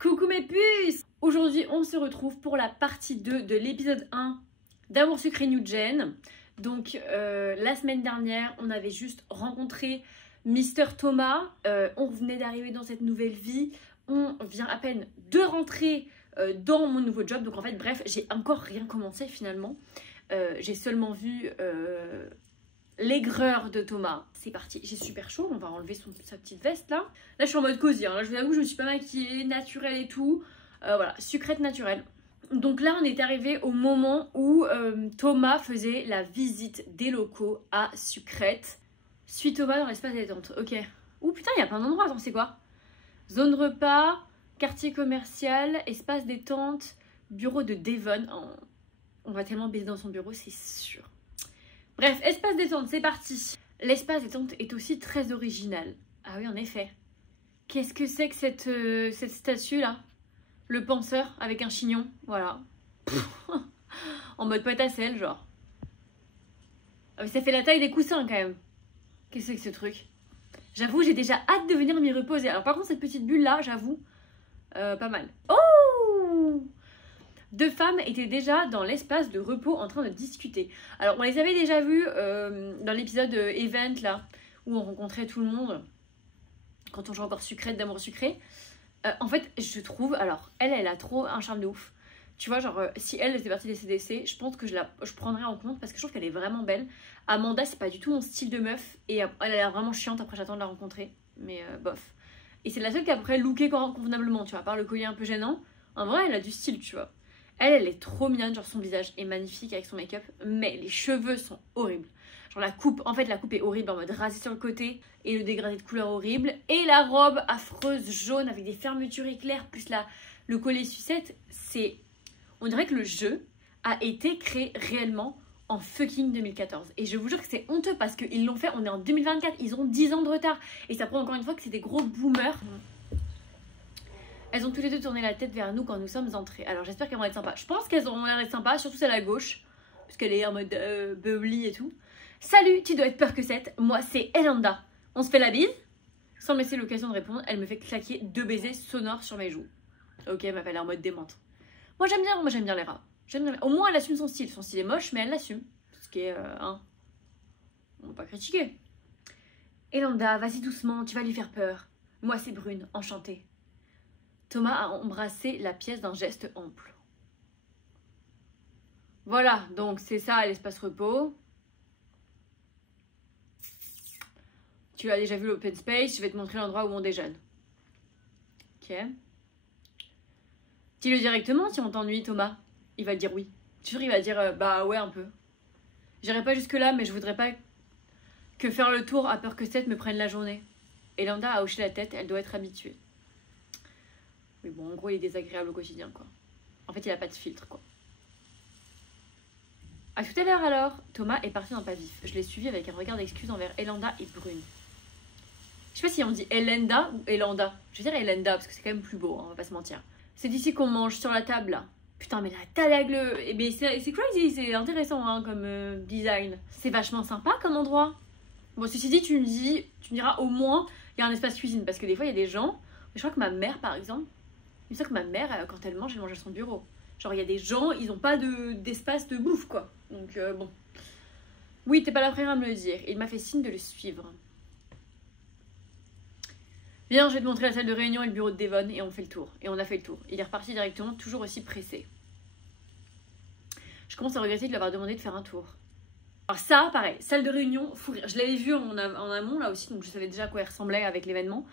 Coucou mes puces! Aujourd'hui on se retrouve pour la partie 2 de l'épisode 1 d'Amour Sucré New Gen. Donc la semaine dernière on avait juste rencontré Mister Thomas. On venait d'arriver dans cette nouvelle vie. On vient à peine de rentrer dans mon nouveau job. Donc en fait bref, j'ai encore rien commencé finalement. J'ai seulement vu l'aigreur de Thomas. C'est parti, j'ai super chaud, on va enlever sa petite veste là. Là je suis en mode cosy, hein. Là je vous avoue je me suis pas maquillée, naturelle et tout. Voilà, sucrète naturelle. Donc là on est arrivé au moment où Thomas faisait la visite des locaux à Sucrète. Suis Thomas dans l'espace détente, ok. Ouh putain il y a plein d'endroits, attends c'est quoi? Zone repas, quartier commercial, espace détente, bureau de Devon. Oh, on va tellement baiser dans son bureau, c'est sûr. Bref, espace détente, c'est parti. L'espace détente est aussi très original. Ah oui, en effet. Qu'est-ce que c'est que cette statue-là? Le penseur avec un chignon, voilà. En mode pâte à sel, genre. Ah, mais ça fait la taille des coussins, quand même. Qu'est-ce que c'est que ce truc? J'avoue, j'ai déjà hâte de venir m'y reposer. Alors par contre, cette petite bulle-là, j'avoue, pas mal. Oh! Deux femmes étaient déjà dans l'espace de repos en train de discuter. Alors on les avait déjà vues dans l'épisode Event là, où on rencontrait tout le monde, quand on joue encore Sucrète d'Amour Sucré. En fait je trouve, alors elle a trop un charme de ouf. Tu vois genre si elle faisait partie des CDC, je pense que je prendrais en compte parce que je trouve qu'elle est vraiment belle. Amanda c'est pas du tout mon style de meuf et elle a l'air vraiment chiante, après j'attends de la rencontrer. Mais bof. Et c'est la seule qui a après looké convenablement, tu vois, à part le collier un peu gênant. En vrai elle a du style tu vois. Elle est trop mignonne, genre son visage est magnifique avec son make-up, mais les cheveux sont horribles. Genre la coupe, en fait la coupe est horrible en mode rasée sur le côté et le dégradé de couleur horrible. Et la robe affreuse jaune avec des fermetures éclairs plus le collet sucette, c'est... On dirait que le jeu a été créé réellement en fucking 2014. Et je vous jure que c'est honteux parce qu'ils l'ont fait, on est en 2024, ils ont 10 ans de retard. Et ça prouve encore une fois que c'est des gros boomers. Elles ont tous les deux tourné la tête vers nous quand nous sommes entrés. Alors j'espère qu'elles vont être sympas. Je pense qu'elles auront l'air d'être sympas, surtout celle à gauche. Puisqu'elle est en mode bubbly et tout. Salut, tu dois être Percocet. Moi c'est Elanda. On se fait la bise? Sans me laisser l'occasion de répondre, elle me fait claquer 2 baisers sonores sur mes joues. Ok, elle m'appelle en mode démente. Moi j'aime bien les rats. Au moins elle assume son style. Son style est moche, mais elle l'assume. Ce qui est... on va pas critiquer. Elanda, vas-y doucement, tu vas lui faire peur. Moi c'est Brune, enchantée. Thomas a embrassé la pièce d'un geste ample. Voilà, donc c'est ça l'espace repos. Tu as déjà vu l'open space, je vais te montrer l'endroit où on déjeune. Ok. Dis-le directement si on t'ennuie, Thomas. Il va dire oui. Je suis sûre qu'il va dire bah ouais un peu. J'irai pas jusque là, mais je voudrais pas que faire le tour à peur que Seth me prenne la journée. Elanda a hoché la tête, elle doit être habituée. Mais bon, en gros, il est désagréable au quotidien, quoi. En fait, il a pas de filtre, quoi. À tout à l'heure, alors. Thomas est parti d'un pas vif. Je l'ai suivi avec un regard d'excuse envers Elanda et Brune. Je sais pas si on dit Elenda ou Elanda. Je vais dire Elenda, parce que c'est quand même plus beau, hein, on va pas se mentir. C'est d'ici qu'on mange, sur la table, là. Putain, mais la table avec le... Eh bien, c'est crazy, c'est intéressant, hein, comme design. C'est vachement sympa comme endroit. Bon, ceci dit, tu me diras au moins, il y a un espace cuisine, parce que des fois, il y a des gens... Je crois que ma mère, par exemple... C'est ça que ma mère, quand elle mange à son bureau. Genre, il y a des gens, ils n'ont pas d'espace de bouffe, quoi. Donc, bon. Oui, t'es pas la première à me le dire. Il m'a fait signe de le suivre. Viens, je vais te montrer la salle de réunion et le bureau de Devon, et on fait le tour. Et on a fait le tour. Il est reparti directement, toujours aussi pressé. Je commence à regretter de lui avoir demandé de faire un tour. Alors ça, pareil, salle de réunion, fou rire. Je l'avais vu en amont, là aussi, donc je savais déjà à quoi elle ressemblait avec l'événement.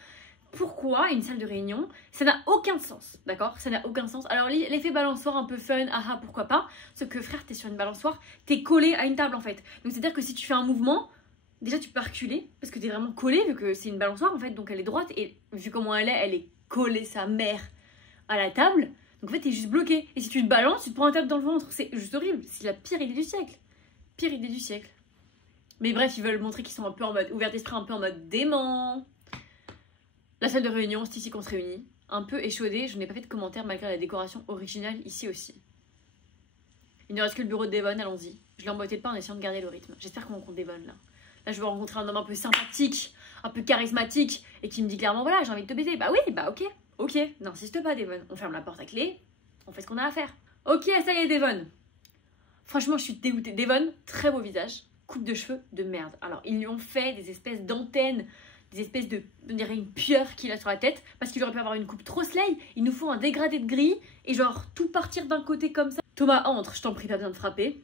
Pourquoi une salle de réunion? Ça n'a aucun sens, d'accord? Ça n'a aucun sens. Alors l'effet balançoire un peu fun, aha, pourquoi pas? Sauf que frère, t'es sur une balançoire, t'es collé à une table en fait. Donc c'est à dire que si tu fais un mouvement, déjà tu peux reculer, parce que t'es vraiment collé, vu que c'est une balançoire en fait, donc elle est droite, et vu comment elle est collée sa mère à la table, donc en fait t'es juste bloqué. Et si tu te balances, tu te prends un tape dans le ventre, c'est juste horrible, c'est la pire idée du siècle. Pire idée du siècle. Mais bref, ils veulent montrer qu'ils sont un peu en mode ouvert d'esprit, un peu en mode dément. La salle de réunion, c'est ici qu'on se réunit. Un peu échaudée, je n'ai pas fait de commentaires malgré la décoration originale ici aussi. Il ne reste que le bureau de Devon, allons-y. Je l'ai emboîté le pas en essayant de garder le rythme. J'espère qu'on rencontre Devon là. Là, je veux rencontrer un homme un peu sympathique, un peu charismatique, et qui me dit clairement voilà, j'ai envie de te baiser. Bah oui, bah ok. Ok, n'insiste pas Devon, on ferme la porte à clé, on fait ce qu'on a à faire. Ok, ça y est Devon. Franchement, je suis dégoûtée. Devon, très beau visage, coupe de cheveux de merde. Alors, ils lui ont fait des espèces d'antennes, des espèces de, on dirait une pieuvre qu'il a sur la tête, parce qu'il aurait pu avoir une coupe trop slay. Il nous faut un dégradé de gris, et genre tout partir d'un côté comme ça. Thomas entre, je t'en prie, pas besoin de frapper.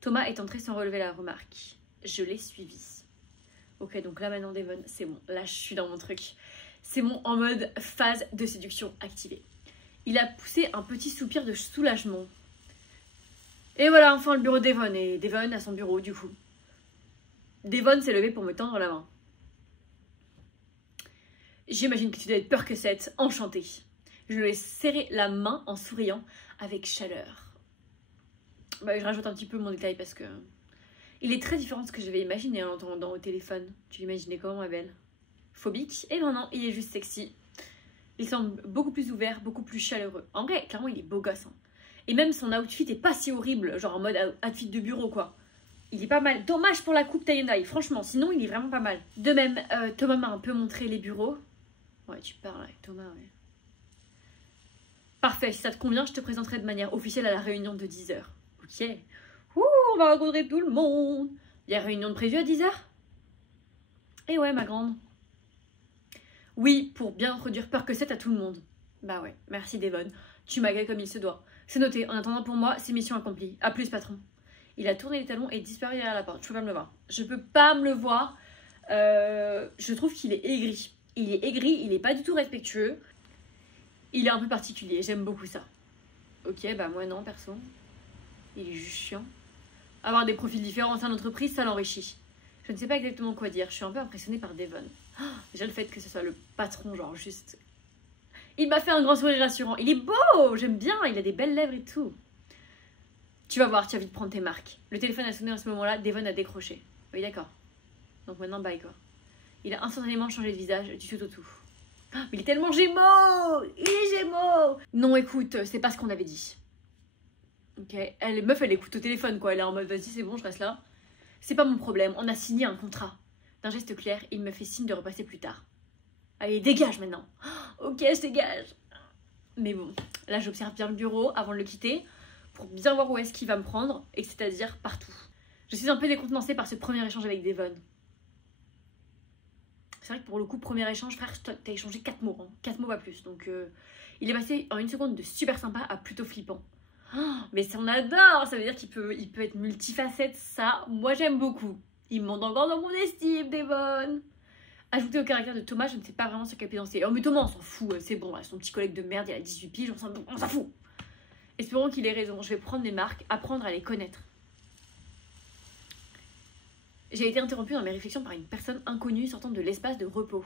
Thomas est entré sans relever la remarque. Je l'ai suivi. Ok, donc là maintenant Devon, c'est bon. Là, je suis dans mon truc. C'est bon, en mode phase de séduction activée. Il a poussé un petit soupir de soulagement. Et voilà, enfin le bureau de Devon. Et Devon a son bureau, du coup. Devon s'est levé pour me tendre la main. J'imagine que tu dois être peur que cette, enchantée. Je lui ai serré la main en souriant avec chaleur. Bah, je rajoute un petit peu mon détail parce que... Il est très différent de ce que j'avais imaginé en l'entendant au téléphone. Tu l'imaginais comment, ma belle? Phobique? Eh ben non, il est juste sexy. Il semble beaucoup plus ouvert, beaucoup plus chaleureux. En vrai, clairement, il est beau gosse. Hein. Et même son outfit est pas si horrible, genre en mode outfit de bureau, quoi. Il est pas mal. Dommage pour la coupe tie and dye, franchement. Sinon, il est vraiment pas mal. De même, Thomas m'a un peu montré les bureaux. Ouais, tu parles avec Thomas, ouais. Parfait, si ça te convient, je te présenterai de manière officielle à la réunion de 10h. Ok. Ouh, on va rencontrer tout le monde. Il y a réunion de prévue à 10h? Eh ouais, ma grande. Oui, pour bien introduire peur que c'est à tout le monde. Bah ouais, merci Devon. Tu m'accueilles comme il se doit. C'est noté, en attendant pour moi, c'est mission accomplie. A plus, patron. Il a tourné les talons et disparu derrière la porte. Je peux pas me le voir. Je peux pas me le voir. Je trouve qu'il est aigri. Il est aigri, il est pas du tout respectueux. Il est un peu particulier, j'aime beaucoup ça. Ok, bah moi non, perso. Il est juste chiant. Avoir des profils différents au sein d'entreprise, ça l'enrichit. Je ne sais pas exactement quoi dire, je suis un peu impressionnée par Devon. Oh, déjà le fait que ce soit le patron, genre juste... Il m'a fait un grand sourire rassurant. Il est beau, j'aime bien, il a des belles lèvres et tout. Tu vas voir, tu as vite prendre tes marques. Le téléphone a sonné à ce moment-là, Devon a décroché. Oui, d'accord. Donc maintenant, bye quoi. Il a instantanément changé de visage du tout au tout. Oh, mais il est tellement Gémeaux! Il est Gémeaux! Non, écoute, c'est pas ce qu'on avait dit. Ok, meuf, elle écoute au téléphone quoi. Elle est en mode, vas-y, c'est bon, je reste là. C'est pas mon problème, on a signé un contrat. D'un geste clair, il me fait signe de repasser plus tard. Allez, dégage maintenant. Oh, ok, je dégage. Mais bon, là j'observe bien le bureau avant de le quitter pour bien voir où est-ce qu'il va me prendre, et c'est-à-dire partout. Je suis un peu décontenancée par ce premier échange avec Devon. C'est vrai que pour le coup, premier échange, frère, t'as échangé 4 mots, hein. 4 mots pas plus. Donc il est passé en une seconde de super sympa à plutôt flippant. Oh, mais ça on adore, ça veut dire qu'il peut être multifacette, ça, moi j'aime beaucoup. Il monte encore dans mon estime, Devon. Ajouté au caractère de Thomas, je ne sais pas vraiment sur quel pied danser. Oh mais Thomas, on s'en fout, c'est bon, son petit collègue de merde, il a 18 piges, on s'en fout. Espérons qu'il ait raison, je vais prendre mes marques, apprendre à les connaître. J'ai été interrompue dans mes réflexions par une personne inconnue sortant de l'espace de repos.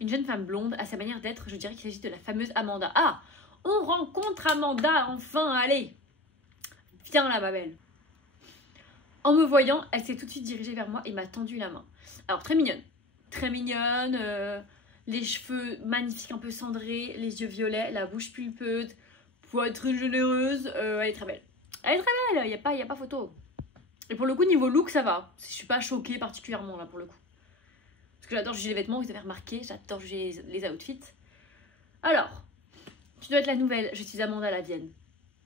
Une jeune femme blonde, à sa manière d'être, je dirais qu'il s'agit de la fameuse Amanda. Ah, on rencontre Amanda, enfin, allez. Viens là, ma belle. En me voyant, elle s'est tout de suite dirigée vers moi et m'a tendu la main. Alors, très mignonne. Très mignonne, les cheveux magnifiques, un peu cendrés, les yeux violets, la bouche pulpeuse, poitrine généreuse, elle est très belle. Elle est très belle, il n'y a pas photo. Et pour le coup, niveau look, ça va. Je suis pas choquée particulièrement, là, pour le coup. Parce que j'adore juger les vêtements, vous avez remarqué, j'adore juger les outfits. Alors, tu dois être la nouvelle, je suis Amanda Lavienne.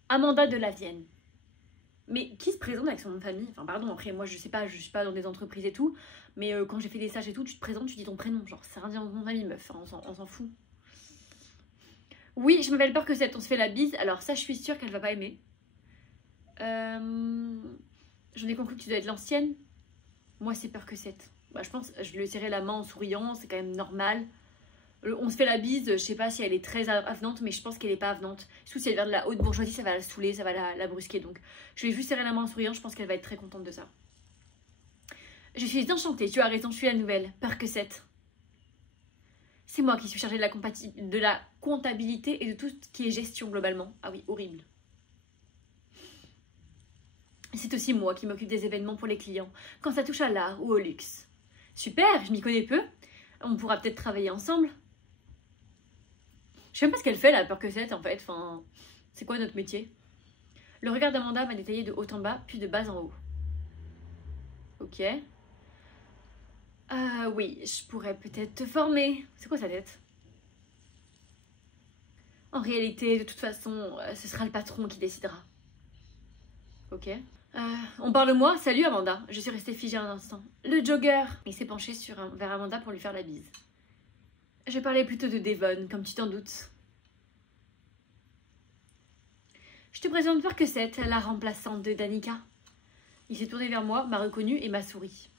Amanda de Lavienne. Mais qui se présente avec son nom de famille? Enfin, pardon, après, moi, je sais pas, je suis pas dans des entreprises et tout, mais quand j'ai fait des stages et tout, tu te présentes, tu dis ton prénom. Genre, c'est un nom de famille, meuf, enfin, on s'en fout. Oui, je m'appelle Peur que cette, on se fait la bise, alors ça, je suis sûre qu'elle va pas aimer. J'en ai conclu que tu dois être l'ancienne. Moi, c'est Peur que cette. Bah, je pense, je lui ai serré la main en souriant, c'est quand même normal. On se fait la bise, je sais pas si elle est très avenante, mais je pense qu'elle est pas avenante. Surtout si elle vient de la haute bourgeoisie, ça va la saouler, ça va la brusquer. Donc, je lui ai juste serré la main en souriant, je pense qu'elle va être très contente de ça. Je suis enchantée, tu as raison, je suis la nouvelle. Peur que cette. C'est moi qui suis chargée de la comptabilité et de tout ce qui est gestion globalement. Ah oui, horrible. C'est aussi moi qui m'occupe des événements pour les clients, quand ça touche à l'art ou au luxe. Super, je m'y connais peu. On pourra peut-être travailler ensemble. Je sais même pas ce qu'elle fait là, Peur que cette en fait. Enfin, c'est quoi notre métier? Le regard d'Amanda m'a détaillé de haut en bas, puis de bas en haut. Ok. Oui, je pourrais peut-être te former. C'est quoi sa tête? En réalité, de toute façon, ce sera le patron qui décidera. Ok. On parle de moi? Salut Amanda. Je suis restée figée un instant. Le jogger. Il s'est penché vers Amanda pour lui faire la bise. Je parlais plutôt de Devon, comme tu t'en doutes. Je te présente Percocet, la remplaçante de Danica. Il s'est tourné vers moi, m'a reconnu et m'a souri.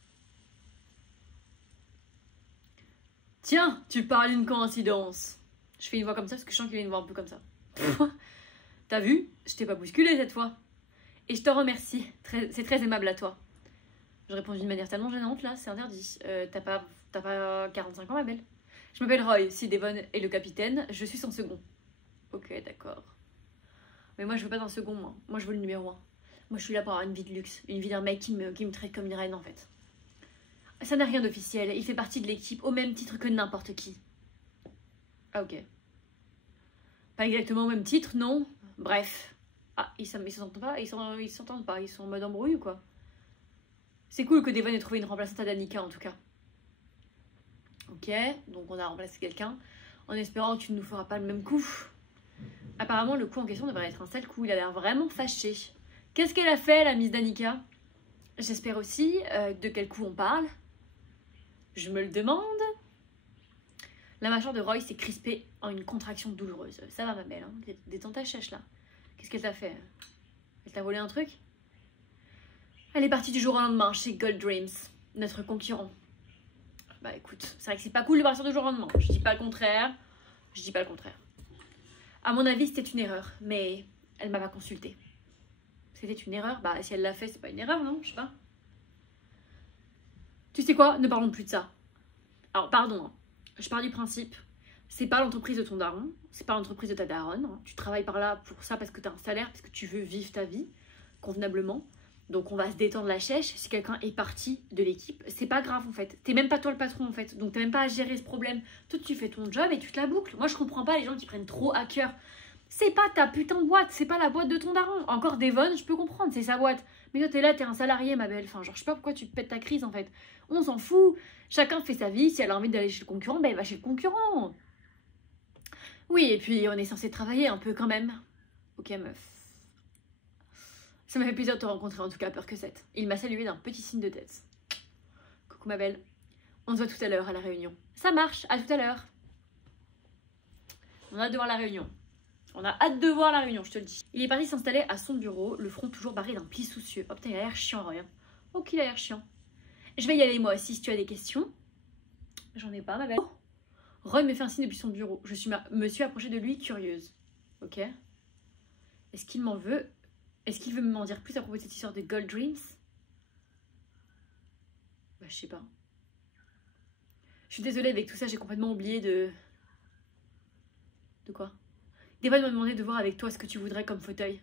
Tiens, tu parles d'une coïncidence. Je fais une voix comme ça parce que je sens qu'il a une voix un peu comme ça. T'as vu? Je t'ai pas bousculé cette fois. Et je te remercie. C'est très aimable à toi. Je réponds d'une manière tellement gênante là, c'est interdit. T'as pas 45 ans, ma belle? Je m'appelle Roy. Si Devon est le capitaine, je suis son second. Ok, d'accord. Mais moi, je veux pas d'un second, moi. Moi, je veux le numéro 1. Moi, je suis là pour avoir une vie de luxe. Une vie d'un mec qui me traite comme une reine, en fait. Ça n'a rien d'officiel. Il fait partie de l'équipe au même titre que n'importe qui. Ah, ok. Pas exactement au même titre, non. Bref. Ah, ils s'entendent pas? Ils s'entendent pas? Ils sont en mode embrouille ou quoi? C'est cool que Devon ait trouvé une remplaçante à Danica, en tout cas. Ok, donc on a remplacé quelqu'un. En espérant que tu ne nous feras pas le même coup. Apparemment, le coup en question devrait être un sale coup. Il a l'air vraiment fâché. Qu'est-ce qu'elle a fait, la Miss Danica? J'espère aussi de quel coup on parle. Je me le demande. La mâchoire de Roy s'est crispée en une contraction douloureuse. Ça va, ma belle, hein? Détends ta chèche, là. Qu'est-ce qu'elle t'a fait? Elle t'a volé un truc? Elle est partie du jour au lendemain chez Gold Dreams, notre concurrent. Bah écoute, c'est vrai que c'est pas cool de partir du jour au lendemain. Je dis pas le contraire. Je dis pas le contraire. À mon avis, c'était une erreur, mais elle m'a pas consultée. C'était une erreur? Bah si elle l'a fait, c'est pas une erreur, non? Je sais pas. Tu sais quoi? Ne parlons plus de ça. Alors, pardon, hein. Je pars du principe, c'est pas l'entreprise de ton daron, c'est pas l'entreprise de ta daronne. Hein. Tu travailles par là pour ça parce que t'as un salaire, parce que tu veux vivre ta vie convenablement. Donc on va se détendre la chèche. Si quelqu'un est parti de l'équipe, c'est pas grave en fait. T'es même pas toi le patron en fait. Donc t'as même pas à gérer ce problème. Toi tu fais ton job et tu te la boucles. Moi je comprends pas les gens qui prennent trop à cœur. C'est pas ta putain de boîte, c'est pas la boîte de ton daron. Encore Devon, je peux comprendre, c'est sa boîte. Mais toi t'es là, t'es un salarié ma belle. Enfin genre je sais pas pourquoi tu te pètes ta crise en fait. On s'en fout. Chacun fait sa vie. Si elle a envie d'aller chez le concurrent, ben elle va chez le concurrent. Oui et puis on est censé travailler un peu quand même. Ok meuf. Ça m'a fait plaisir de te rencontrer en tout cas, Percocet. Il m'a salué d'un petit signe de tête. Coucou ma belle. On se voit tout à l'heure à la réunion. Ça marche, à tout à l'heure. On a hâte de voir la réunion. On a hâte de voir la réunion, je te le dis. Il est parti s'installer à son bureau, le front toujours barré d'un pli soucieux. Oh putain, il a l'air chiant, Roy. Oh qu'il a l'air chiant. Je vais y aller moi aussi si tu as des questions. J'en ai pas, ma belle. Oh. Roy me fait un signe depuis son bureau. Me suis approchée de lui, curieuse. Ok. Est-ce qu'il m'en veut? Est-ce qu'il veut m'en dire plus à propos de cette histoire de Gold Dreams? Bah je sais pas. Je suis désolée avec tout ça, j'ai complètement oublié de... De quoi? Devon m'a demandé de voir avec toi ce que tu voudrais comme fauteuil.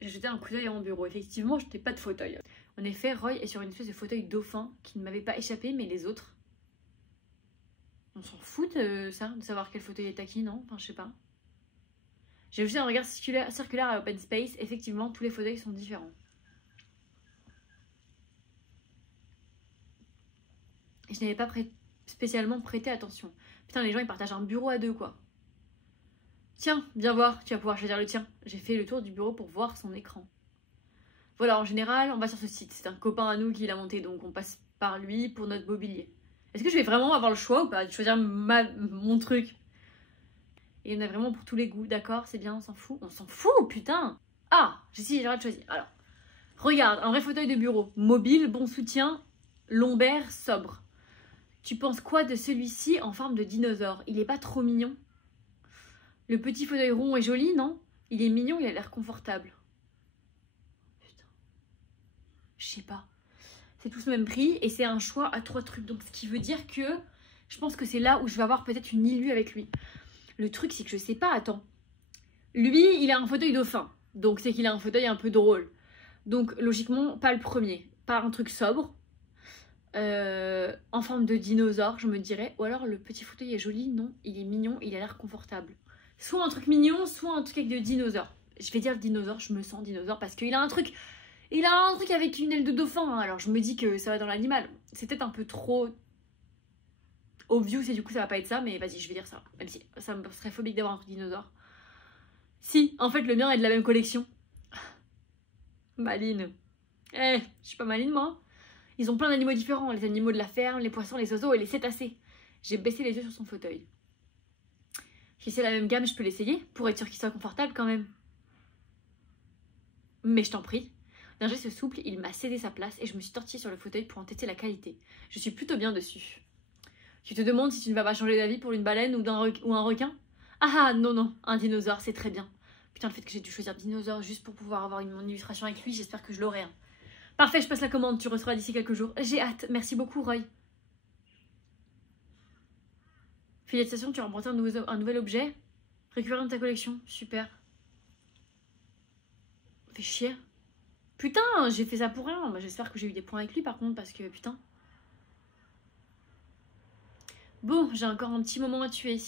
J'ai jeté un coup d'œil à mon bureau. Effectivement, je n'ai pas de fauteuil. En effet, Roy est sur une espèce de fauteuil dauphin qui ne m'avait pas échappé, mais les autres... On s'en fout de ça, de savoir quel fauteuil est acquis, non? Enfin, je sais pas. J'ai jeté un regard circulaire à Open Space. Effectivement, tous les fauteuils sont différents. Et je n'avais pas spécialement prêté attention. Putain, les gens, ils partagent un bureau à deux, quoi. Tiens, viens voir, tu vas pouvoir choisir le tien. J'ai fait le tour du bureau pour voir son écran. Voilà, en général, on va sur ce site. C'est un copain à nous qui l'a monté, donc on passe par lui pour notre mobilier. Est-ce que je vais vraiment avoir le choix ou pas de choisir mon truc? Et il y en a vraiment pour tous les goûts, d'accord? C'est bien, on s'en fout? On s'en fout, putain! Ah, j'ai le droit de choisir. Alors, regarde, un vrai fauteuil de bureau. Mobile, bon soutien, lombaire, sobre. Tu penses quoi de celui-ci en forme de dinosaure? Il est pas trop mignon? Le petit fauteuil rond est joli, non? Il est mignon, il a l'air confortable. Putain. Je sais pas. C'est tous le même prix et c'est un choix à 3 trucs. Donc ce qui veut dire que je pense que c'est là où je vais avoir peut-être une illue avec lui. Le truc c'est que je sais pas, attends. Lui, il a un fauteuil dauphin. Donc c'est qu'il a un fauteuil un peu drôle. Donc logiquement, pas le premier. Pas un truc sobre. En forme de dinosaure, je me dirais. Ou alors le petit fauteuil est joli, non? Il est mignon, il a l'air confortable. Soit un truc mignon, soit un truc avec de dinosaure. Je vais dire dinosaure, je me sens dinosaure parce qu'il a un truc... Il a un truc avec une aile de dauphin, hein. Alors je me dis que ça va dans l'animal. C'est peut-être un peu trop obvious et du coup ça va pas être ça, mais vas-y, je vais dire ça. Même si ça me serait phobique d'avoir un dinosaure. Si, en fait, le mien est de la même collection. Maline. Eh, je suis pas maline, moi. Ils ont plein d'animaux différents, les animaux de la ferme, les poissons, les oiseaux et les cétacés. J'ai baissé les yeux sur son fauteuil. Si c'est la même gamme, je peux l'essayer, pour être sûr qu'il soit confortable quand même. Mais je t'en prie. D'un geste souple, il m'a cédé sa place et je me suis tortillée sur le fauteuil pour en tester la qualité. Je suis plutôt bien dessus. Tu te demandes si tu ne vas pas changer d'avis pour une baleine ou un requin? Ah non, non, un dinosaure, c'est très bien. Putain, le fait que j'ai dû choisir dinosaure juste pour pouvoir avoir mon illustration avec lui, j'espère que je l'aurai. Hein. Parfait, je passe la commande, tu recevras d'ici quelques jours. J'ai hâte, merci beaucoup Roy. Félicitations, tu as remporté un nouvel objet. Récupère dans ta collection, super. Fais chier. Putain, j'ai fait ça pour rien. Bah, j'espère que j'ai eu des points avec lui par contre, parce que putain. Bon, j'ai encore un petit moment à tuer.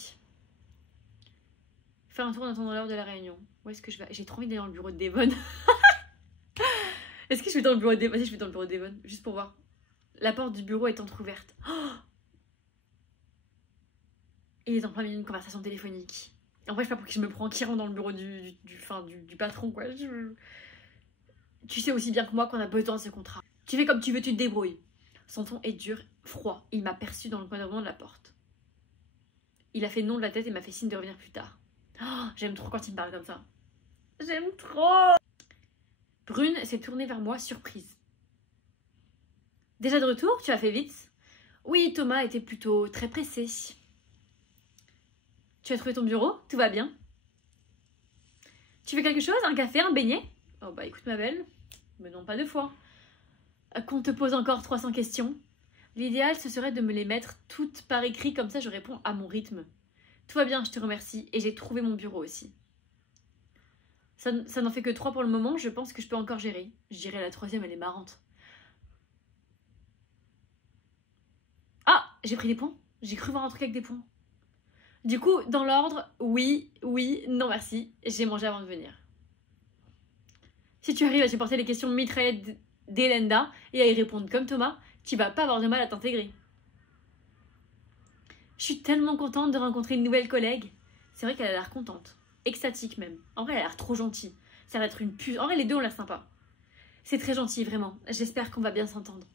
Faire un tour en attendant l'heure de la réunion. Où est-ce que je vais? J'ai trop envie d'aller dans le bureau de Devon. Est-ce que je vais dans le bureau de Devon? Vas-y, je vais dans le bureau de Devon, juste pour voir. La porte du bureau est entrouverte. Oh, il est en plein milieu d'une conversation téléphonique. En vrai, je sais pas pour qui je me prends, qui rentre dans le bureau du patron, quoi. Tu sais aussi bien que moi qu'on a besoin de ce contrat. Tu fais comme tu veux, tu te débrouilles. Son ton est dur, froid. Il m'a perçu dans le coin de la porte. Il a fait non de la tête et m'a fait signe de revenir plus tard. Oh, j'aime trop quand il me parle comme ça. J'aime trop. Brune s'est tournée vers moi, surprise. Déjà de retour? Tu as fait vite? Oui, Thomas était plutôt très pressé. Tu as trouvé ton bureau? Tout va bien? Tu veux quelque chose? Un café? Un beignet? Oh bah écoute ma belle, mais non pas deux fois. Qu'on te pose encore 300 questions. L'idéal ce serait de me les mettre toutes par écrit, comme ça je réponds à mon rythme. Tout va bien, je te remercie, et j'ai trouvé mon bureau aussi. Ça n'en fait que 3 pour le moment, je pense que je peux encore gérer. Je dirais la 3e, elle est marrante. Ah, j'ai pris des points. J'ai cru voir un truc avec des points. Du coup, dans l'ordre, oui, non merci, j'ai mangé avant de venir. Si tu arrives à supporter les questions mitraillettes d'Elenda et à y répondre comme Thomas, tu vas pas avoir de mal à t'intégrer. Je suis tellement contente de rencontrer une nouvelle collègue. C'est vrai qu'elle a l'air contente. Extatique même. En vrai, elle a l'air trop gentille. Ça va être une puce. En vrai, les deux ont l'air sympa. C'est très gentil, vraiment. J'espère qu'on va bien s'entendre.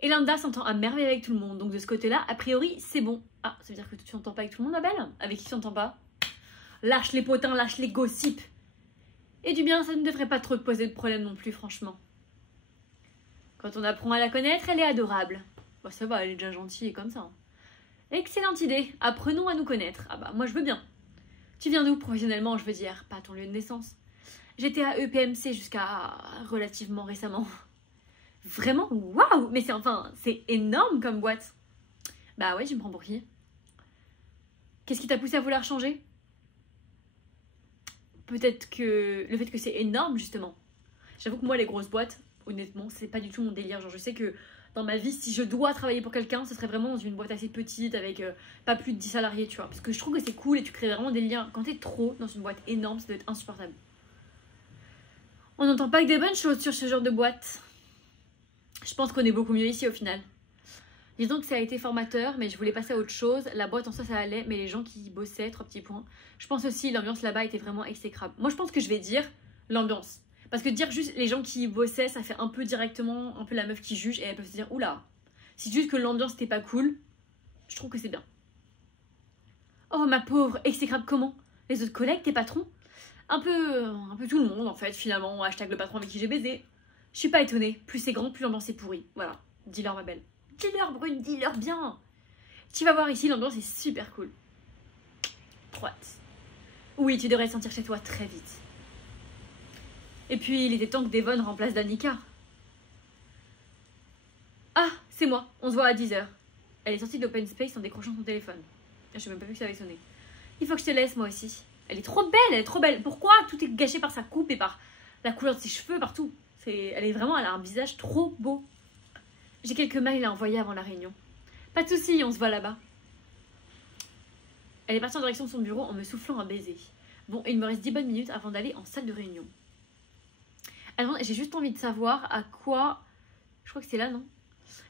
Elenda s'entend à merveille avec tout le monde. Donc de ce côté-là, a priori, c'est bon. Ah, ça veut dire que tu t'entends pas avec tout le monde, ma belle? Avec qui tu t'entends pas? Lâche les potins, lâche les gossips. Et du bien, ça ne devrait pas trop te poser de problème non plus, franchement. Quand on apprend à la connaître, elle est adorable. Bah ça va, elle est déjà gentille et comme ça. Hein. Excellente idée, apprenons à nous connaître. Ah bah moi je veux bien. Tu viens d'où professionnellement, je veux dire, pas ton lieu de naissance. J'étais à EPMC jusqu'à relativement récemment. Vraiment? Waouh! Mais c'est énorme comme boîte. Bah ouais, tu me prends pour qui? Qu'est-ce qui t'a poussé à vouloir changer? Peut-être que le fait que c'est énorme justement. J'avoue que moi les grosses boîtes, honnêtement, c'est pas du tout mon délire. Genre je sais que dans ma vie, si je dois travailler pour quelqu'un, ce serait vraiment dans une boîte assez petite avec pas plus de 10 salariés, tu vois. Parce que je trouve que c'est cool et tu crées vraiment des liens. Quand t'es trop dans une boîte énorme, ça doit être insupportable. On n'entend pas que des bonnes choses sur ce genre de boîte. Je pense qu'on est beaucoup mieux ici au final. Disons que ça a été formateur, mais je voulais passer à autre chose. La boîte en soi, ça allait, mais les gens qui y bossaient, 3 petits points. Je pense aussi l'ambiance là-bas était vraiment exécrable. Moi, je pense que je vais dire l'ambiance. Parce que dire juste les gens qui y bossaient, ça fait un peu directement, un peu la meuf qui juge, et elles peuvent se dire, oula, si juste que l'ambiance n'était pas cool, je trouve que c'est bien. Oh, ma pauvre, exécrable comment? Les autres collègues, tes patrons? Un peu tout le monde, en fait, finalement. Hashtag le patron avec qui j'ai baisé. Je suis pas étonnée. Plus c'est grand, plus l'ambiance est pourrie. Voilà. Dis-leur, ma belle. Dis-leur, Brune, dis-leur bien. Tu vas voir ici, l'ambiance est super cool. Trop hâte. Oui, tu devrais te sentir chez toi très vite. Et puis, il était temps que Devon remplace Danica. Ah, c'est moi. On se voit à 10h. Elle est sortie de l'open space en décrochant son téléphone. Je n'ai même pas vu que ça avait sonné. Il faut que je te laisse, moi aussi. Elle est trop belle, elle est trop belle. Pourquoi tout est gâché par sa coupe et par la couleur de ses cheveux, partout? Elle a un visage trop beau. J'ai quelques mails à envoyer avant la réunion. Pas de soucis, on se voit là-bas. Elle est partie en direction de son bureau en me soufflant un baiser. Bon, il me reste 10 bonnes minutes avant d'aller en salle de réunion. Alors, j'ai juste envie de savoir à quoi... Je crois que c'est là, non?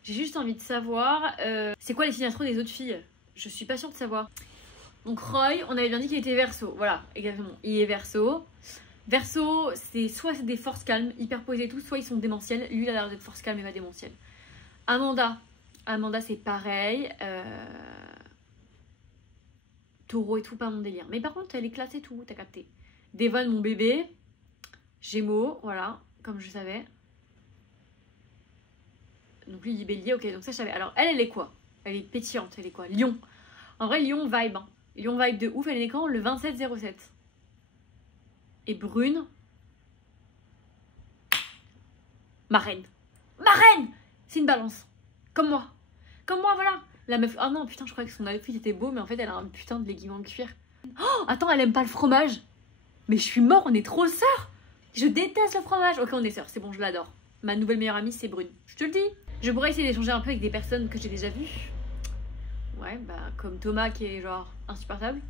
J'ai juste envie de savoir, c'est quoi les signes astro des autres filles? Je suis pas sûre de savoir. Donc Roy, on avait bien dit qu'il était Verseau. Voilà, exactement. Il est Verseau. Verseau, c'est soit c'est des forces calmes, hyper posées et tout, soit ils sont démentiels. Lui, il a l'air d'être force calme et pas démentiel. Amanda, c'est pareil. Taureau et tout, pas mon délire. Mais par contre, elle est classe et tout, t'as capté. Devon, mon bébé. Gémeaux, voilà, comme je savais. Donc lui, il est bélier, ok, donc ça je savais. Alors elle est quoi? Elle est pétillante, elle est quoi? Lion. En vrai, Lion vibe. Hein. Lion vibe de ouf, elle est quand? Le 27-07. Et Brune. Marraine. Marraine! C'est une balance. Comme moi. Comme moi, voilà. La meuf. Ah non, putain, je croyais que son outfit était beau, mais en fait, elle a un putain de legging en cuir. Oh, attends, elle aime pas le fromage. Mais je suis mort, on est trop sœurs. Je déteste le fromage. Ok, on est sœurs, c'est bon, je l'adore. Ma nouvelle meilleure amie, c'est Brune. Je te le dis. Je pourrais essayer d'échanger un peu avec des personnes que j'ai déjà vues. Ouais, bah, comme Thomas qui est genre insupportable.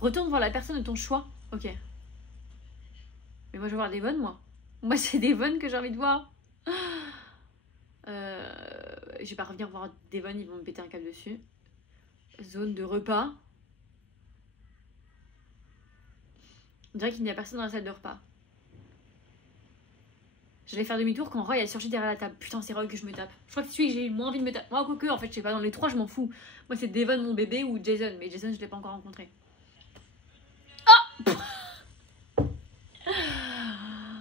Retourne voir la personne de ton choix. Ok. Mais moi, je veux voir Devon, moi. Moi, c'est Devon que j'ai envie de voir. Je vais pas revenir voir Devon, ils vont me péter un câble dessus. Zone de repas. On dirait qu'il n'y a personne dans la salle de repas. J'allais faire demi-tour quand Roy elle surgit derrière la table. Putain, c'est Roy que je me tape. Je crois que c'est celui que j'ai eu le moins envie de me taper. Moi, quoique, en fait, je sais pas, dans les trois, je m'en fous. Moi, c'est Devon, mon bébé, ou Jason. Mais Jason, je l'ai pas encore rencontré.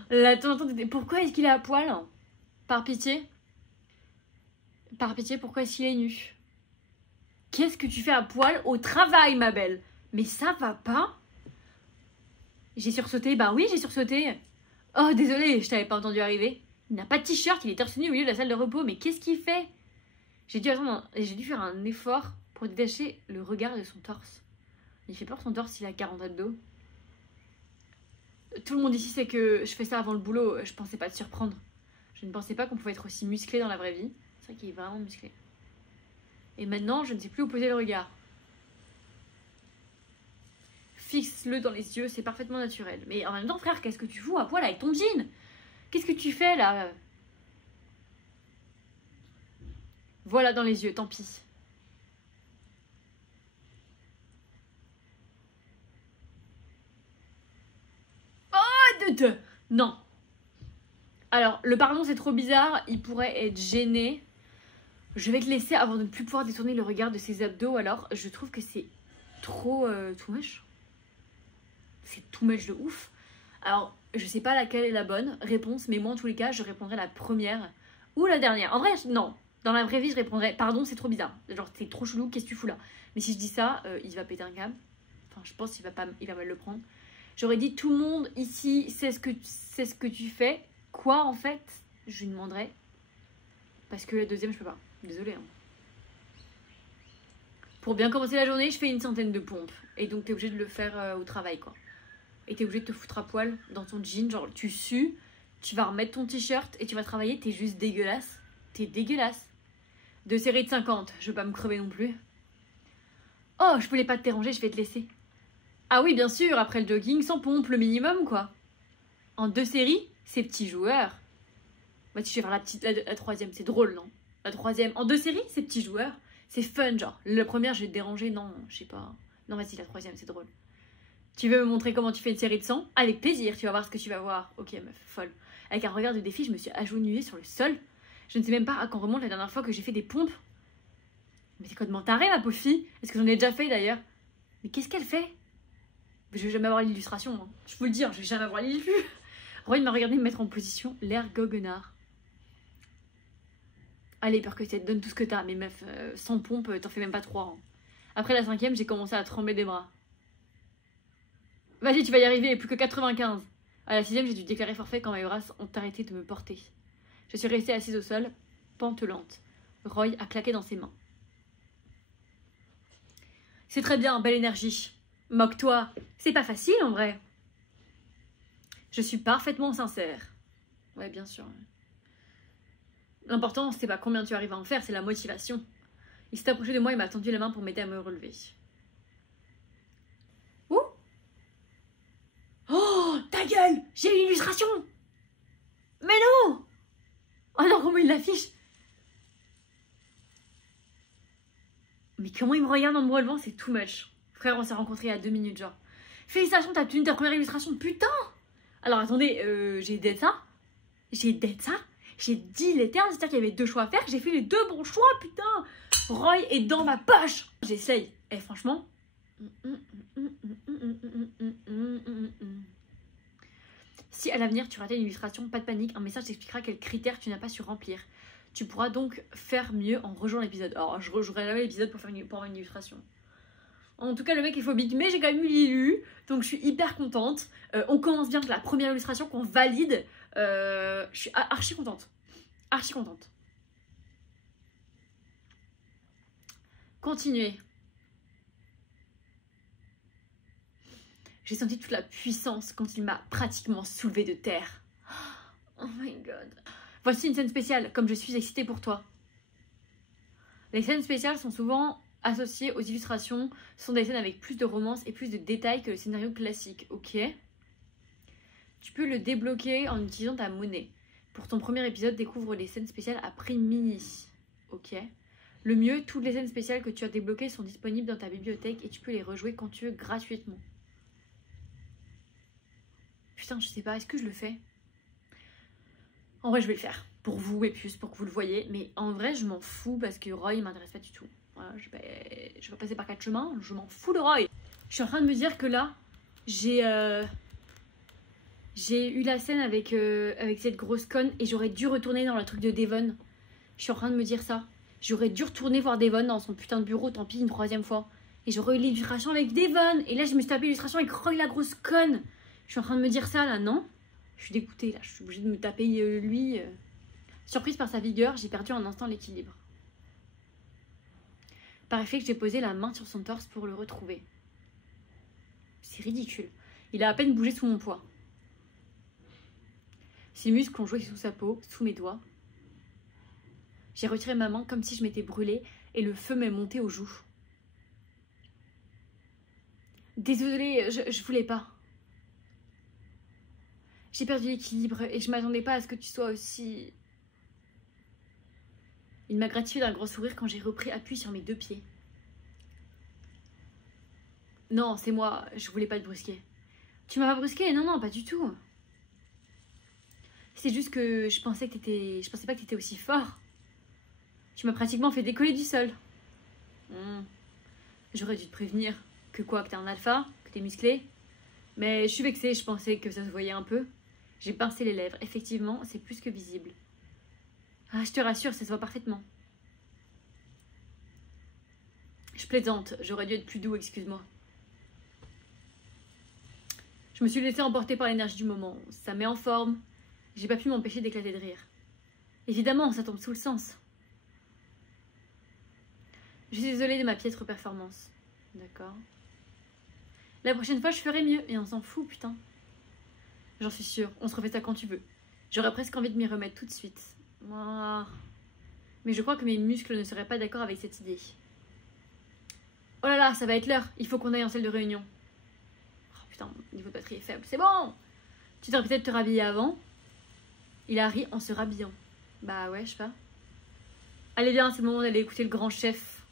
Oh attends, pourquoi est-ce qu'il est à poil? Par pitié? Par pitié, pourquoi est-ce qu'il est nu? Qu'est-ce que tu fais à poil au travail, ma belle? Mais ça va pas? J'ai sursauté. Bah oui, j'ai sursauté. Oh, désolé, je t'avais pas entendu arriver. Il n'a pas de t-shirt, il est torse nu au milieu de la salle de repos. Mais qu'est-ce qu'il fait? J'ai dû faire un effort pour détacher le regard de son torse. Il fait peur son torse, il a 40 abdos. Tout le monde ici sait que je fais ça avant le boulot. Je pensais pas te surprendre. Je ne pensais pas qu'on pouvait être aussi musclé dans la vraie vie. C'est vrai qu'il est vraiment musclé. Et maintenant, je ne sais plus où poser le regard. Fixe-le dans les yeux, c'est parfaitement naturel. Mais en même temps, frère, qu'est-ce que tu fous à poil avec ton jean? Qu'est-ce que tu fais là? Voilà dans les yeux, tant pis. Oh, non. Alors, le pardon, c'est trop bizarre. Il pourrait être gêné. Je vais te laisser avant de ne plus pouvoir détourner le regard de ses abdos. Alors, je trouve que c'est trop too much. C'est too much de ouf. Alors, je sais pas laquelle est la bonne réponse, mais moi, en tous les cas, je répondrai la première ou la dernière. En vrai, non. Dans la vraie vie, je répondrais pardon, c'est trop bizarre. Genre, c'est trop chelou, qu'est-ce que tu fous là? Mais si je dis ça, il va péter un câble. Enfin, je pense qu'il va mal le prendre. J'aurais dit tout le monde ici sait ce que tu fais. Quoi, en fait? Je lui demanderais. Parce que la deuxième, je peux pas. Désolée. Hein. Pour bien commencer la journée, je fais une centaine de pompes. Et donc, t'es obligé de le faire au travail, quoi. Et t'es obligé de te foutre à poil dans ton jean. Genre, tu sues, tu vas remettre ton t-shirt et tu vas travailler. T'es juste dégueulasse. T'es dégueulasse. 2 séries de 50. Je veux pas me crever non plus. Oh, je voulais pas te déranger, je vais te laisser. Ah oui, bien sûr, après le jogging, sans pompe, le minimum, quoi. En 2 séries, ces petits joueurs. Bah, si je vais faire la troisième, c'est drôle, non? La troisième, en 2 séries, ces petits joueurs. C'est fun, genre. La première, je vais te déranger, non, je sais pas. Non, vas-y, la troisième, c'est drôle. Tu veux me montrer comment tu fais une série de 100? Avec plaisir, tu vas voir ce que tu vas voir. Ok, meuf, folle. Avec un regard de défi, je me suis agenouillée sur le sol. Je ne sais même pas à quand remonte la dernière fois que j'ai fait des pompes. Mais c'est quoi de mentaré, ma pauvre fille? Est-ce que j'en ai déjà fait, d'ailleurs? Mais qu'est-ce qu'elle fait? Je vais jamais avoir l'illustration, hein. Je peux le dire, je vais jamais avoir l'illu. Roy m'a regardé me mettre en position, l'air goguenard. Allez, peur que t'aies, donne tout ce que t'as. Mais meuf, sans pompe, t'en fais même pas 3. Hein. Après la 5e, j'ai commencé à trembler des bras. Vas-y, tu vas y arriver, plus que 95. À la 6e, j'ai dû déclarer forfait quand mes bras ont arrêté de me porter. Je suis restée assise au sol, pantelante. Roy a claqué dans ses mains. C'est très bien, belle énergie. Moque-toi. C'est pas facile en vrai. Je suis parfaitement sincère. Ouais, bien sûr. L'important, c'est pas combien tu arrives à en faire, c'est la motivation. Il s'est approché de moi et m'a tendu la main pour m'aider à me relever. Ouh! Oh, ta gueule! J'ai une illustration! Mais non! Oh non, comment il l'affiche? Mais comment il me regarde en me relevant, c'est too much. Frère, on s'est rencontrés il y a 2 minutes, genre. Félicitations, t'as obtenu ta première illustration, putain. Alors attendez, j'ai dead ça. J'ai dead ça. J'ai dit l'éternel, c'est-à-dire qu'il y avait 2 choix à faire. J'ai fait les 2 bons choix, putain. Roy est dans ma poche. J'essaye. Et franchement... Si à l'avenir tu ratais une illustration, pas de panique, un message t'expliquera quels critères tu n'as pas su remplir. Tu pourras donc faire mieux en rejoignant l'épisode. Alors je rejoindrai jamais l'épisode pour avoir une illustration. En tout cas le mec est phobique, mais j'ai quand même eu l'élu, donc je suis hyper contente. On commence bien avec la première illustration qu'on valide. Je suis archi contente. Archi contente. Continuez. J'ai senti toute la puissance quand il m'a pratiquement soulevée de terre. Oh my god. Voici une scène spéciale, comme je suis excitée pour toi. Les scènes spéciales sont souvent associées aux illustrations. Ce sont des scènes avec plus de romance et plus de détails que le scénario classique. Ok. Tu peux le débloquer en utilisant ta monnaie. Pour ton premier épisode, découvre les scènes spéciales à prix mini. Ok. Le mieux, toutes les scènes spéciales que tu as débloquées sont disponibles dans ta bibliothèque et tu peux les rejouer quand tu veux gratuitement. Putain, je sais pas, est-ce que je le fais? En vrai, je vais le faire. Pour vous et plus pour que vous le voyez. Mais en vrai, je m'en fous parce que Roy, il m'intéresse pas du tout. Voilà, je vais passer par 4 chemins. Je m'en fous de Roy. Je suis en train de me dire que là, j'ai eu la scène avec cette grosse conne et j'aurais dû retourner dans le truc de Devon. Je suis en train de me dire ça. J'aurais dû retourner voir Devon dans son putain de bureau, tant pis, une 3e fois. Et j'aurais eu l'illustration avec Devon. Et là, je me suis tapé l'illustration avec Roy, la grosse conne. Je suis en train de me dire ça là, non? Je suis dégoûtée là, je suis obligée de me taper lui. Surprise par sa vigueur, j'ai perdu un instant l'équilibre. Par réflexe, j'ai posé la main sur son torse pour le retrouver. C'est ridicule. Il a à peine bougé sous mon poids. Ses muscles ont joué sous sa peau, sous mes doigts. J'ai retiré ma main comme si je m'étais brûlée et le feu m'est monté aux joues. Désolée, je voulais pas. J'ai perdu l'équilibre et je m'attendais pas à ce que tu sois aussi... Il m'a gratifié d'un grand sourire quand j'ai repris appui sur mes 2 pieds. Non, c'est moi, je voulais pas te brusquer. Tu m'as pas brusqué? Non, non, pas du tout. C'est juste que je pensais pas que t'étais aussi fort. Tu m'as pratiquement fait décoller du sol. J'aurais dû te prévenir. Que quoi, que t'es un alpha? Que t'es musclé? Mais je suis vexée, je pensais que ça se voyait un peu. J'ai pincé les lèvres. Effectivement, c'est plus que visible. Ah, je te rassure, ça se voit parfaitement. Je plaisante, j'aurais dû être plus doux, excuse-moi. Je me suis laissée emporter par l'énergie du moment. Ça met en forme. J'ai pas pu m'empêcher d'éclater de rire. Évidemment, ça tombe sous le sens. Je suis désolée de ma piètre performance. D'accord. La prochaine fois, je ferai mieux. Et on s'en fout, putain. J'en suis sûre. On se refait ça quand tu veux. J'aurais presque envie de m'y remettre tout de suite. Oh. Mais je crois que mes muscles ne seraient pas d'accord avec cette idée. Oh là là, ça va être l'heure. Il faut qu'on aille en salle de réunion. Oh putain, mon niveau de batterie est faible. C'est bon. Tu devrais peut-être te rhabiller avant. Il a ri en se rhabillant. Bah ouais, je sais pas. Allez bien, c'est le moment d'aller écouter le grand chef.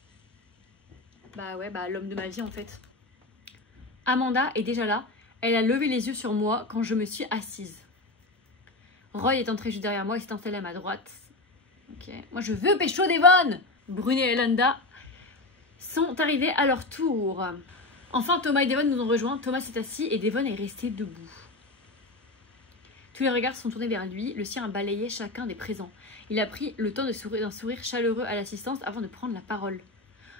Bah ouais, bah l'homme de ma vie en fait. Amanda est déjà là. Elle a levé les yeux sur moi quand je me suis assise. Roy est entré juste derrière moi et s'est installé à ma droite. Ok. Moi je veux pécho Devon. Brunet et Landa sont arrivés à leur tour. Enfin Thomas et Devon nous ont rejoints. Thomas s'est assis et Devon est resté debout. Tous les regards sont tournés vers lui. Le sien a balayé chacun des présents. Il a pris le temps d'un sourire chaleureux à l'assistance avant de prendre la parole.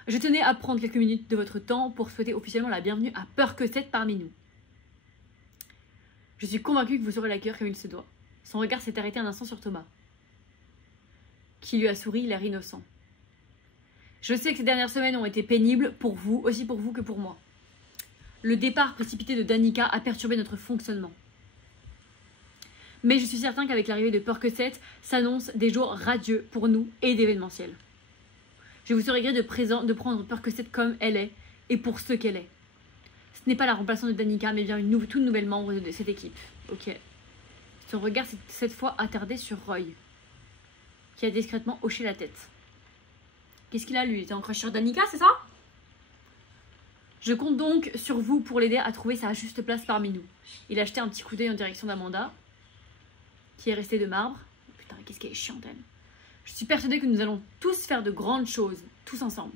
Je tenais à prendre quelques minutes de votre temps pour souhaiter officiellement la bienvenue à Percocet parmi nous. Je suis convaincue que vous aurez l'accueil comme il se doit. Son regard s'est arrêté un instant sur Thomas, qui lui a souri, l'air innocent. Je sais que ces dernières semaines ont été pénibles pour vous, aussi pour vous que pour moi. Le départ précipité de Danica a perturbé notre fonctionnement. Mais je suis certain qu'avec l'arrivée de Percocet, s'annoncent des jours radieux pour nous et d'événementiel. Je vous serais gré de prendre Percocet comme elle est et pour ce qu'elle est. Ce n'est pas la remplaçante de Danica, mais bien une toute nouvelle membre de cette équipe. Ok. Son regard s'est cette fois attardé sur Roy, qui a discrètement hoché la tête. Qu'est-ce qu'il a lui? Il était en crush sur Danica, c'est ça? Je compte donc sur vous pour l'aider à trouver sa juste place parmi nous. Il a jeté un petit coup d'œil en direction d'Amanda, qui est restée de marbre. Putain, qu'est-ce qu'elle est chiante, elle. Je suis persuadée que nous allons tous faire de grandes choses, tous ensemble.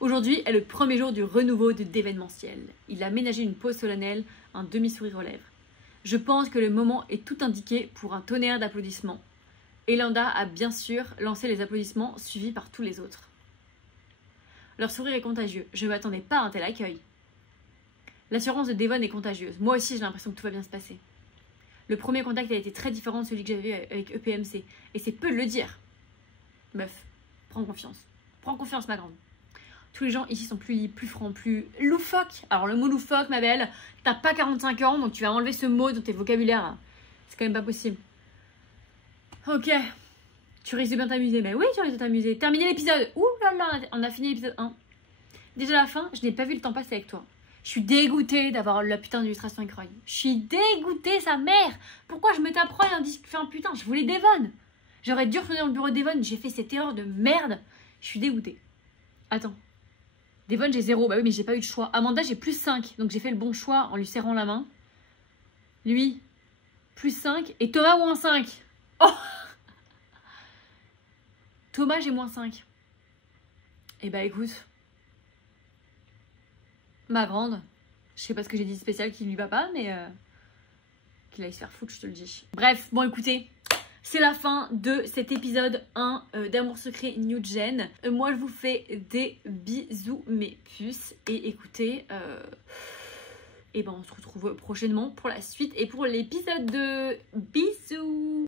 Aujourd'hui est le premier jour du renouveau d'événementiel. Il a ménagé une pause solennelle, un demi-sourire aux lèvres. Je pense que le moment est tout indiqué pour un tonnerre d'applaudissements. Elanda a bien sûr lancé les applaudissements, suivis par tous les autres. Leur sourire est contagieux. Je ne m'attendais pas à un tel accueil. L'assurance de Devon est contagieuse. Moi aussi, j'ai l'impression que tout va bien se passer. Le premier contact a été très différent de celui que j'avais eu avec EPMC. Et c'est peu de le dire. Meuf, prends confiance. Prends confiance, ma grande. Tous les gens ici sont plus libres, plus francs, plus loufoques. Alors le mot loufoque, ma belle, t'as pas 45 ans, donc tu vas enlever ce mot dans tes vocabulaires. C'est quand même pas possible. Ok. Tu risques de bien t'amuser. Mais oui, tu risques de t'amuser. Terminer l'épisode. Ouh là là, on a fini l'épisode 1. Déjà à la fin, je n'ai pas vu le temps passer avec toi. Je suis dégoûtée d'avoir la putain d'illustration avec Roy. Je suis dégoûtée, sa mère. Pourquoi je me tape Roy en disant putain, je voulais Devon. J'aurais dû retourner dans le bureau de Devon. J'ai fait cette erreur de merde. Je suis dégoûtée. Attends. Devon, j'ai 0. Bah oui, mais j'ai pas eu de choix. Amanda, j'ai plus 5. Donc j'ai fait le bon choix en lui serrant la main. Lui, plus 5. Et Thomas, moins 5. Oh! Thomas, j'ai moins 5. Et bah écoute. Ma grande. Je sais pas ce que j'ai dit de spécial qui lui va pas, mais qu'il aille se faire foutre, je te le dis. Bref, bon écoutez. C'est la fin de cet épisode 1 d'Amour Secret New Gen. Moi, je vous fais des bisous, mes puces. Et écoutez, et ben on se retrouve prochainement pour la suite et pour l'épisode 2. Bisous!